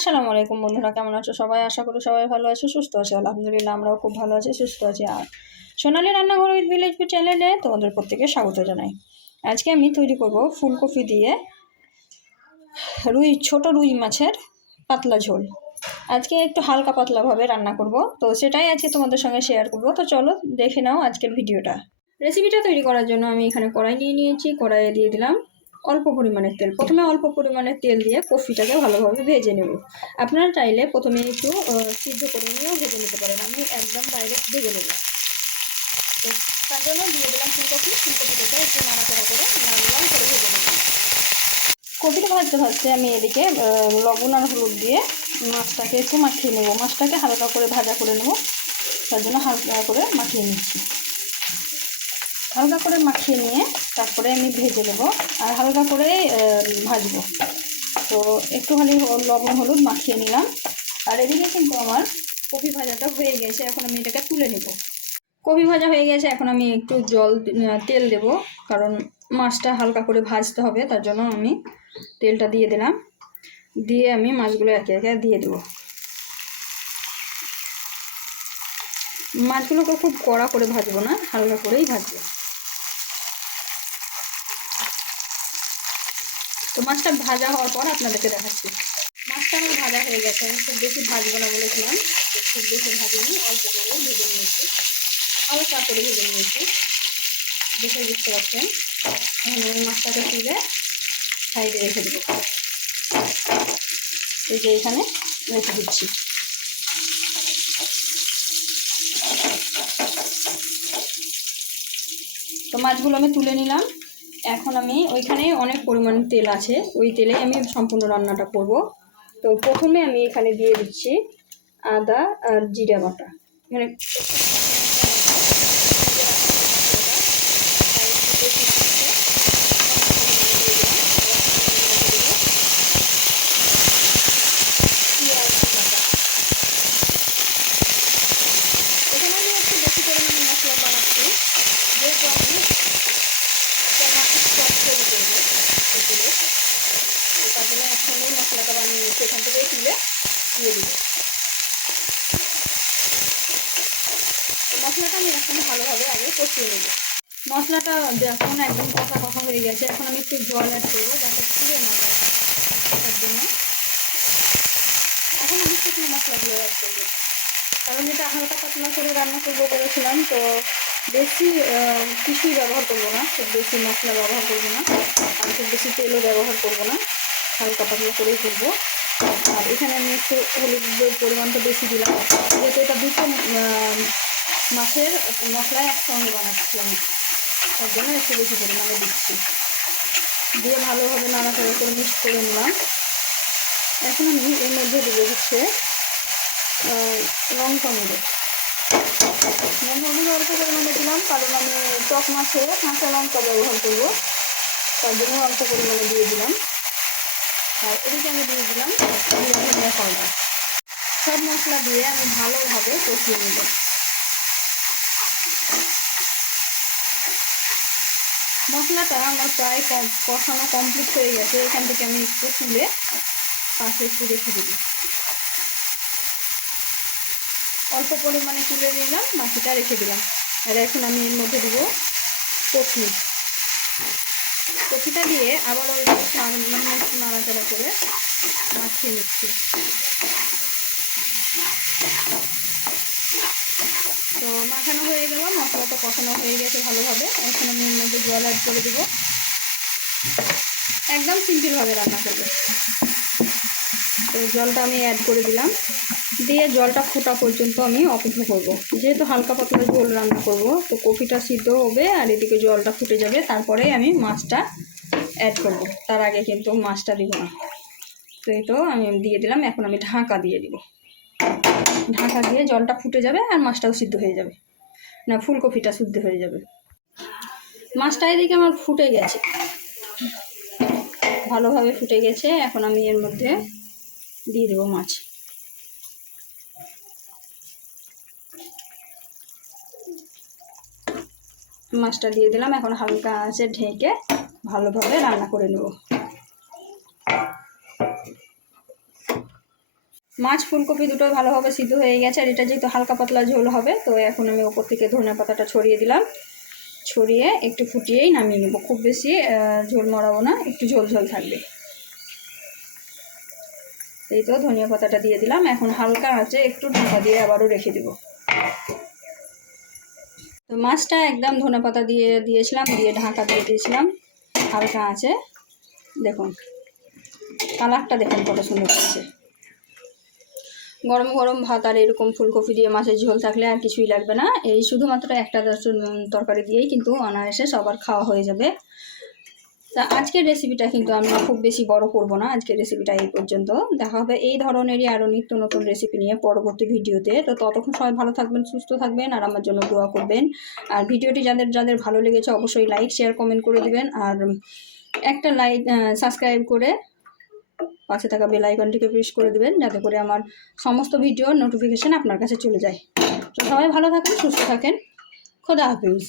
আসসালামু আলাইকুম বন্ধুরা, কেমন আছো সবাই? আশা করি সবাই ভালো আছো, সুস্থ আছো। আলহামদুলিল্লাহ আমরাও খুব ভালো আছি, সুস্থ আছি। আর সোনালী রান্নাঘর উইথ ভিলেজ ফুড চ্যানেলে তোমাদের প্রত্যেকে স্বাগত জানাই। আজকে আমি তৈরি করব ফুলকপি দিয়ে ছোট রুই মাছের পাতলা ঝোল। আজকে একটু হালকা পাতলাভাবে রান্না করব, তো সেটাই আজকে তোমাদের সঙ্গে শেয়ার করব। তো চলো দেখে নাও আজকের ভিডিওটা। রেসিপিটা তৈরি করার জন্য আমি এখানে কড়াই নিয়ে নিয়েছি। কড়াইয়ে দিয়ে দিলাম অল্প পরিমাণের তেল। প্রথমে অল্প পরিমাণের তেল দিয়ে কফিটাকে ভালোভাবে ভেজে নেব। আপনারা চাইলে প্রথমে একটু সিদ্ধ করে নিয়েও ভেজে নিতে পারেন। আমি একদম ডাইরেক্ট ভেজে নেব। তো তার জন্য দিয়ে দিলাম ফুলকপিটাকে একটু নাড়াচাড়া করে লাল লাল করে ভেজে নেব। কপিটা ভাজতে ভাজতে আমি এদিকে লবণ আর হলুদ দিয়ে মাছটাকে একটু মাখিয়ে নেব। মাছটাকে হালকা করে ভাজা করে নেব, তার জন্য হালকা করে মাখিয়ে নিচ্ছি। হালকা করে মাখিয়ে নিয়ে তারপরে আমি ভেজে নেব আর হালকা করে ভাজবো। তো একটুখানি লবণ হলুদ মাখিয়ে নিলাম। আর এদিকে কিন্তু আমার কপি ভাজাটা হয়ে গেছে। এখন আমি এটাকে তুলে নেব। কপি ভাজা হয়ে গেছে, এখন আমি একটু তেল দেব, কারণ মাছটা হালকা করে ভাজতে হবে। তার জন্য আমি তেলটা দিয়ে দিলাম। দিয়ে আমি মাছগুলো একে একে দিয়ে দেবো। মাছগুলোকে খুব কড়া করে ভাজবো না, হালকা করেই ভাজবো। তো মাছটা ভাজা হওয়ার পর আপনাদেরকে দেখাচ্ছি। মাছটা আমার ভাজা হয়ে গেছে। আমি খুব বেশি ভাজবো না বলেছিলাম, খুব বেশি ভাজিনি, অল্প করে ভেজে নিয়েছি, হালকা করে ভেজে নিয়েছি। দেখে বুঝতে পারছেন। এখন আমি মাছটাকে তুলে সাইডে রেখে দেবো। এই যে এখানে রেখে দিচ্ছি। তো মাছগুলো আমি তুলে নিলাম। এখন আমি ওইখানে অনেক পরিমাণ তেল আছে, ওই তেলে আমি সম্পূর্ণ রান্নাটা করব। তো প্রথমে আমি এখানে দিয়ে দিচ্ছি আদা আর জিরা বাটা। মানে এখানে আমি একটু বেশি পরিমাণে মশলা বানাচ্ছি, যেহেতু আমি একটা মাছের চপ তৈরি করবো এগুলো। তো তার জন্য একসঙ্গে মশলাটা বানিয়ে নিচ্ছি, এখান থেকে তুলে দিয়ে দিব। তো মশলাটা আমি একসঙ্গে ভালোভাবে আগে কষিয়ে নেব। মশলাটা যখন একদম কষা কষা হয়ে গেছে, এখন আমি একটু জল অ্যাড করবো যাতে পুড়ে না যায়। তার জন্য এখন আমি শুকনো মশলাগুলো অ্যাড করবো, কারণ এটা হালকা পাতলা করে রান্না করবো বলেছিলাম। তো বেশি কিছুই ব্যবহার করবো না, খুব বেশি মশলা ব্যবহার করবো না, আর খুব বেশি তেলও ব্যবহার করবো না, হালকা পাতলা করেই করবো। আর এখানে আমি একটু হলুদের পরিমাণটা বেশি দিলাম, যেহেতু এটা দুটো মাছের মশলা একসঙ্গে বানাচ্ছি আমি, তার জন্য একটু বেশি পরিমাণে দিচ্ছি। দিয়ে ভালোভাবে নাড়াচাড়া করে মিক্স করে নিলাম। এখন আমি এর মধ্যে দিয়ে হচ্ছে লঙ্কা গুঁড়ো। লঙ্কা অল্প পরিমাণে দিলাম, কারণ আমি টক মাছে কাঁচা লঙ্কা ব্যবহার করবো, তার জন্য অল্প পরিমাণে দিয়ে দিলাম। আর এদিকে আমি দিয়ে দিলাম ধনিয়া পাউডার। সব মশলা দিয়ে আমি ভালোভাবে কষিয়ে নেব। মশলাটা আমার প্রায় কষানো কমপ্লিট হয়ে গেছে। এখান থেকে আমি একটু তুলে পাশে একটু রেখে দেব। অল্প পরিমাণে তুলে নিলাম, বাকিটা রেখে দিলাম। আর এখন আমি এর মধ্যে দেবো কফি। কফিটা দিয়ে আবারও একটু নাড়াচাড়া করে মাখিয়ে নিচ্ছি। তো মাখানো হয়ে গেল, মশলাটা কষানো হয়ে গেছে ভালোভাবে। এখন আমি এর মধ্যে জল অ্যাড করে দেবো। একদম সিম্পলভাবে রান্না করবো। তো জলটা আমি অ্যাড করে দিলাম। দিয়ে জলটা ফোটা পর্যন্ত আমি অপেক্ষা করব। যেহেতু হালকা পাতলা ঝোল রান্না করব, তো কপিটা সিদ্ধ হবে আর এদিকে জলটা ফুটে যাবে, তারপরে আমি মাছটা অ্যাড করব। তার আগে কিন্তু মাছটা দিব না। তো এই তো আমি দিয়ে দিলাম। এখন আমি ঢাকা দিয়ে দিব। ঢাকা দিয়ে জলটা ফুটে যাবে আর মাছটাও সিদ্ধ হয়ে যাবে, না ফুলকপিটা সিদ্ধ হয়ে যাবে। মাছটা এদিকে আমার ফুটে গেছে, ভালোভাবে ফুটে গেছে। এখন আমি এর মধ্যে দিয়ে দেবো মাছ। মাছটা দিয়ে দিলাম। এখন হালকা আঁচে ঢেকে ভালোভাবে রান্না করে নেব। মাছ ফুলকপি দুটোই ভালোভাবে সিদ্ধ হয়ে গেছে। আর এটা যেহেতু হালকা পাতলা ঝোল হবে, তো এখন আমি ওপর থেকে ধনে পাতাটা ছড়িয়ে দিলাম। ছড়িয়ে একটু ফুটিয়েই নামিয়ে নেব। খুব বেশি ঝোল মরাবো না, একটু ঝোল ঝোল থাকবে। এই তো ধনিয়া পাতাটা দিয়ে দিলাম। এখন হালকা আঁচে একটু ঢাকা দিয়ে আবারও রেখে দেব। তো মাছটা একদম ধনে পাতা দিয়েছিলাম, দিয়ে ঢাকা দিয়ে দিয়েছিলাম হালকা আঁচে। দেখুন কালারটা দেখুন কত সুন্দর হচ্ছে। গরম গরম ভাত আর এরকম ফুলকপি দিয়ে মাছের ঝোল থাকলে আর কিছুই লাগবে না। এই শুধুমাত্র একটা তরকারি দিয়েই কিন্তু অনায়াসে সবার খাওয়া হয়ে যাবে। তা আজকের রেসিপিটা কিন্তু আমি খুব বেশি বড় করব না। আজকের রেসিপিটা এই পর্যন্ত। দেখা হবে এই ধরনেরই আরও নিত্য নতুন রেসিপি নিয়ে পরবর্তী ভিডিওতে। তো ততক্ষণ সবাই ভালো থাকবেন, সুস্থ থাকবেন, আর আমার জন্য দোয়া করবেন। আর ভিডিওটি যাদের যাদের ভালো লেগেছে অবশ্যই লাইক শেয়ার কমেন্ট করে দিবেন। আর একটা লাইক সাবস্ক্রাইব করে পাশে থাকা বেল আইকনটিকে প্রেস করে দেবেন, যাতে করে আমার সমস্ত ভিডিওর নোটিফিকেশান আপনার কাছে চলে যায়। তো সবাই ভালো থাকেন, সুস্থ থাকেন। খোদা হাফেজ।